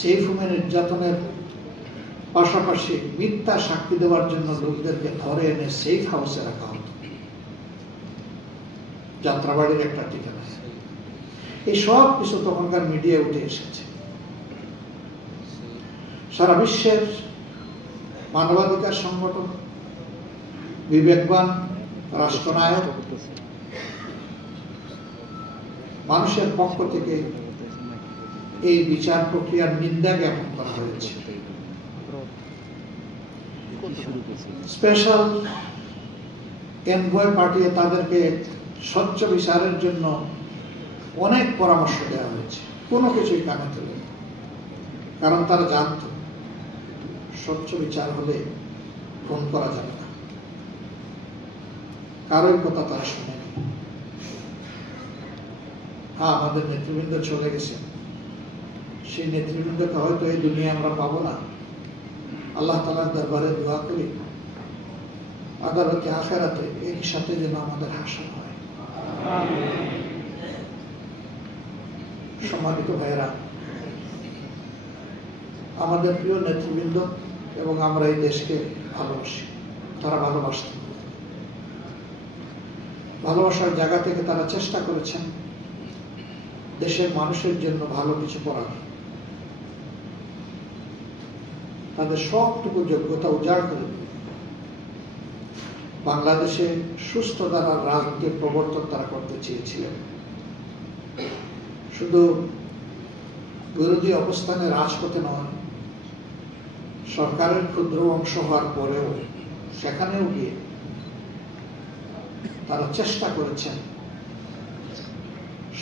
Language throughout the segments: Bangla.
সেফ হোমের নির্যাতনের পাশাপাশি মিথ্যা সাক্ষী দেওয়ার জন্য লোকদেরকে ধরে এনে সেফ হাউসে রাখা হতো, যাত্রাবাড়ির একটা ঠিকানা। এই সব কিছু তখনকার মিডিয়া উঠে এসেছে। সারা বিশ্বের মানবাধিকার সংগঠন, বিবেকবান রাষ্ট্রনায়ক মানুষের পক্ষ থেকে এই বিচার প্রক্রিয়ার নিন্দা জ্ঞাপন করা হয়েছে। স্পেশাল এনভয় পাঠিয়ে তাদেরকে স্বচ্ছ বিচারের জন্য অনেক পরামর্শ দেওয়া হয়েছে, কোনো কিছুই কানে তোলে, কারণ তারা জানত স্বচ্ছ বিচার হলে খুন করা যাবে না। কারোর কথা তারা শুনেনি। হ্যাঁ, আমাদের নেতৃবৃন্দ চলে গেছে, সেই নেতৃবৃন্দকে হয়তো এই দুনিয়া আমরা পাবো না। আল্লাহ তাআলার দরবারে দোয়া করি আদালতে আখিরাতে এর সাথে যেন আমাদের হাসর হয়। সম্মানিত ভাইয়েরা, আমাদের প্রিয় নেতৃবৃন্দ এবং আমরা এই দেশকে ভালোবাসি, তারা ভালোবাসত। ভালোবাসার জায়গা থেকে তারা চেষ্টা করেছেন দেশের মানুষের জন্য ভালো কিছু করার। তাদের সবটুকু যোগ্যতা উজাড় করে বাংলাদেশে সুস্থ ধারার রাজনীতির প্রবর্তন তারা করতে চেয়েছিলেন। শুধু বিরোধী অবস্থানে রাজপথে নয়, সরকারের ক্ষুদ্র অংশ হওয়ার পরেও সেখানেও গিয়ে তারা চেষ্টা করেছেন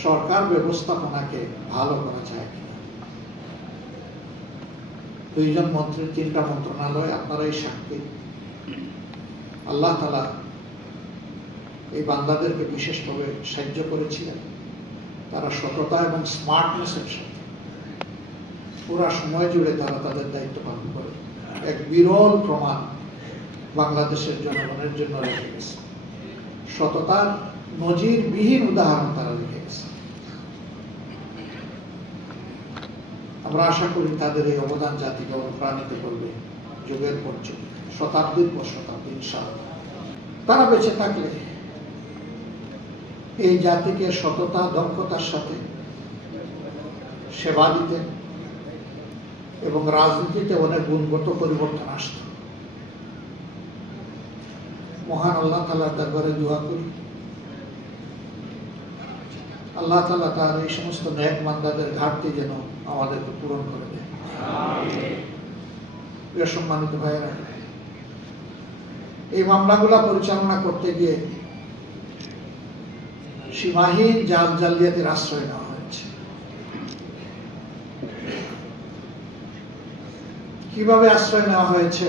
সরকার ব্যবস্থাপনাকে ভালো করা যায় কিনা। 2 জন মন্ত্রীর 3টা মন্ত্রণালয়, আপনারাই সাক্ষী। আল্লাহ তাআলা এই বান্দাদেরকে বিশেষভাবে সাহায্য করেছিলেন। তারা সততা এবং স্মার্টনেসের সাথে পুরা সময় জুড়ে তারা তাদের দায়িত্ব পালন করে এক বিরল প্রমাণ বাংলাদেশের জনগণের জন্য রেখে গেছে। সততার নজিরবিহীন উদাহরণ তারা রেখে গেছে। আমরা আশা করি তাদের এই অবদান জাতিকে অনুপ্রাণিত করবে যুগের পর যুগ, শতাব্দীর পর শতাব্দী ইনশাআল্লাহ। তারা বেঁচে থাকলে এই জাতিকে সততা, দক্ষতার সাথে সেবা দিতেন এবং রাজনীতিতে অনেক গুণগত পরিবর্তন আসত। মহান আল্লাহ তাআলার দরবারে দোয়া করি আল্লাহ তাআলা তার এই সমস্ত নেক বান্দাদের ঘাটতি যেন আমাদেরকে পূরণ করে দেন। প্রিয় সম্মানিত ভাইয়েরা, এই মামলাগুলা পরিচালনা করতে গিয়ে সীমাহীন জাল জালিয়াতির আশ্রয় নেওয়া হয়েছে। কিভাবে আশ্রয় নেওয়া হয়েছে?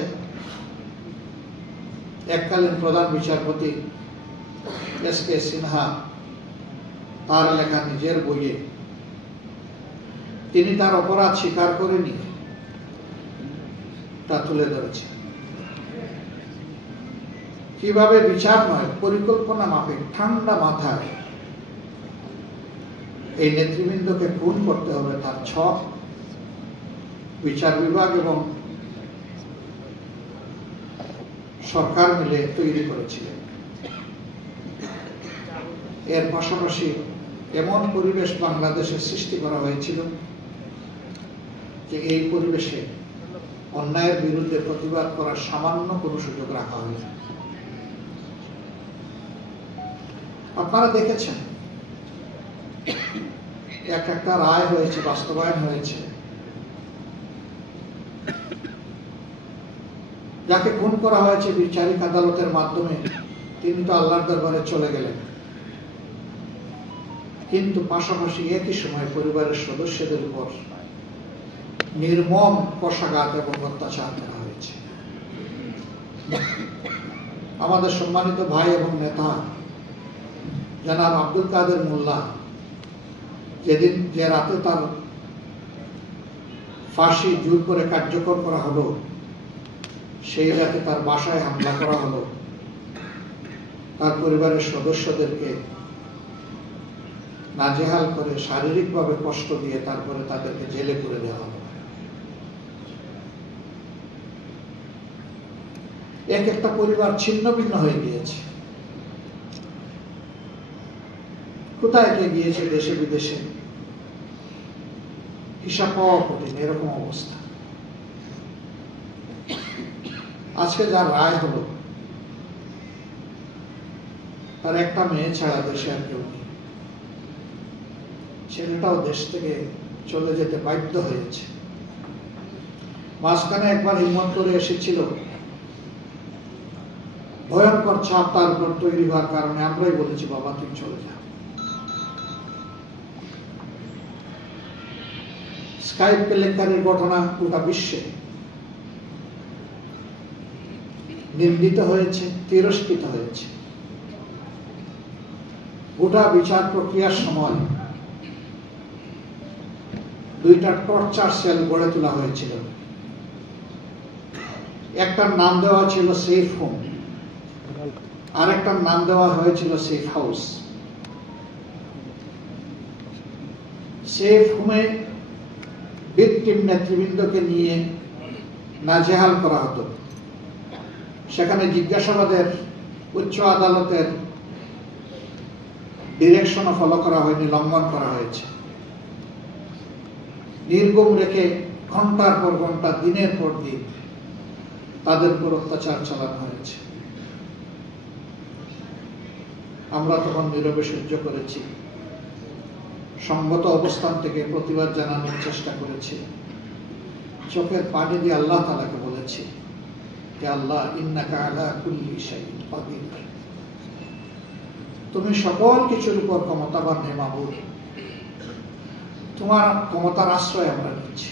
এককালীন প্রধান বিচারপতি এস.কে. সিনহা তার লেখা নিজের বইয়ে তিনি তার অপরাধ স্বীকার করেনি তা তুলে ধরেছেন। কিভাবে বিচার নয়, পরিকল্পনা মাফিক ঠান্ডা মাথায় এই নেতৃবৃন্দকে খুন করতে হবে তার ছক বিচার বিভাগ এবং সরকার মিলে তৈরি করেছিলেন। এর পাশাপাশি এমন পরিবেশ বাংলাদেশে সৃষ্টি করা হয়েছিল যে এই পরিবেশে অন্যায়ের বিরুদ্ধে প্রতিবাদ করার সামান্য কোনো সুযোগ রাখা হয়নি। আপনারা দেখেছেন একটা রায় হয়েছে, বাস্তবায়ন হয়েছে। যাকে খুন করা হয়েছে বিচারিক আদালতের মাধ্যমে তিনি তো আল্লাহর দরবারে চলে গেলেন, কিন্তু পাশাপাশি একই সময় পরিবারের সদস্যদের উপর নির্মম কষাঘাত এবং অত্যাচার করা হয়েছে। আমাদের সম্মানিত ভাই এবং নেতা জনাব আব্দুল কাদের মোল্লা যেদিন যে রাতে তার ফাঁসি জোর করে কার্যকর করা হলো, সেই রাতে তার বাসায় হামলা করা হলো, তার পরিবারের সদস্যদেরকে নাজেহাল করে শারীরিকভাবে কষ্ট দিয়ে তারপরে তাদেরকে জেলে পুরে দেওয়া হলো। এক একটা পরিবার ছিন্ন ভিন্ন হয়ে গিয়েছে, কোথায় কে গিয়েছে দেশে বিদেশে, হিসাব পাওয়া কঠিন, এরকম অবস্থা। আজকে যার রায় হলো, তার একটা মেয়ে ছাড়া দেশে আর কেউ নেই। ছেলেটাও দেশ থেকে চলে যেতে বাধ্য হয়েছে। মাঝখানে একবার হিম্মত করে এসেছিল, ভয়ঙ্কর চাপ তার উপর তৈরি হওয়ার কারণে আমরাই বলেছি বাবা তুমি চলে যাও। স্কাইপ কেলেঙ্কারির ঘটনা গোটা বিশ্বে নিন্দিত হয়েছে, তিরস্কৃত হয়েছে। গোটা বিচার প্রক্রিয়ার সময় দুইটা টর্চার সেল গড়ে তোলা হয়েছিল। একটার নাম দেওয়া ছিল সেফ হোম, আর একটার নাম দেওয়া হয়েছিল সেফ হাউস। সেফ হোমে ভিকটিম নেতৃবৃন্দকে নিয়ে নাজেহাল করা হতো। সেখানে জিজ্ঞাসাবাদের উচ্চ আদালতের ডিরেকশনও ফলো করা হয়নি, লঙ্ঘন করা হয়েছে। নির্গম রেখে ঘন্টার পর ঘন্টা, দিনের পর দিন তাদের উপর অত্যাচার চালানো হয়েছে। আমরা তখন নীরবে সহ্য করেছি, সংগত অবস্থান থেকে প্রতিবাদ জানানোর চেষ্টা করেছি। চোখের পানি দিয়ে আল্লাহ তাআলাকে বলেছি, হে আল্লাহ, ইন্নাকা আলা কুল্লি শাইইন কাদির, তুমি সকল কিছুর উপর ক্ষমতাবান হে মাবুদ, তোমার ক্ষমতার আশ্রয় আমরা নিচ্ছি।